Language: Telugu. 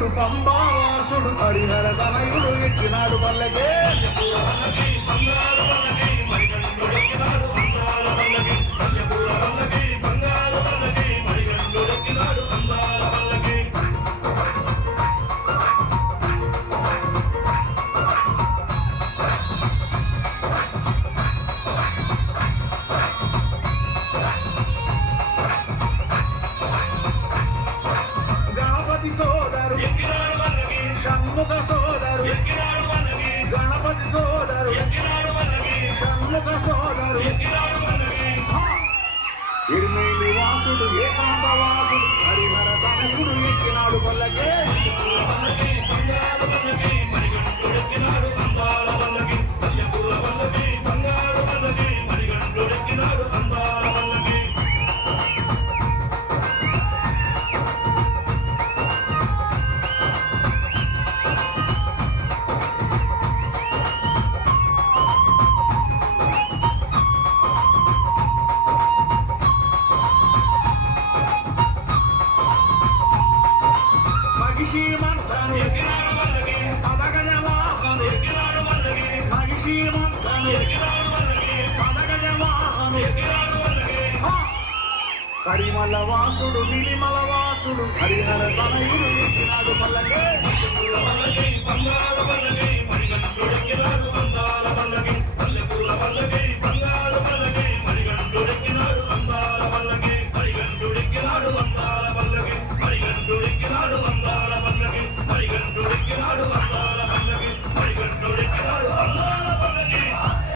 వాసుడు పంబావాసుడు హరిహర తనయుడు ఎక్కినాడు పల్లకే షణ్ముఖ సోదరు గణపతి సోదరు షణ్ముఖ సోదరు ఇర్మేలి వాసుడు ఏకాంత వాసుడు హరిహర తనయుడు ఎక్కినాడు పల్లకే కరిమల వాసుడు నిలిమల వాసుడు హరిహర తనయుడు ఎక్కినాడు పల్లకే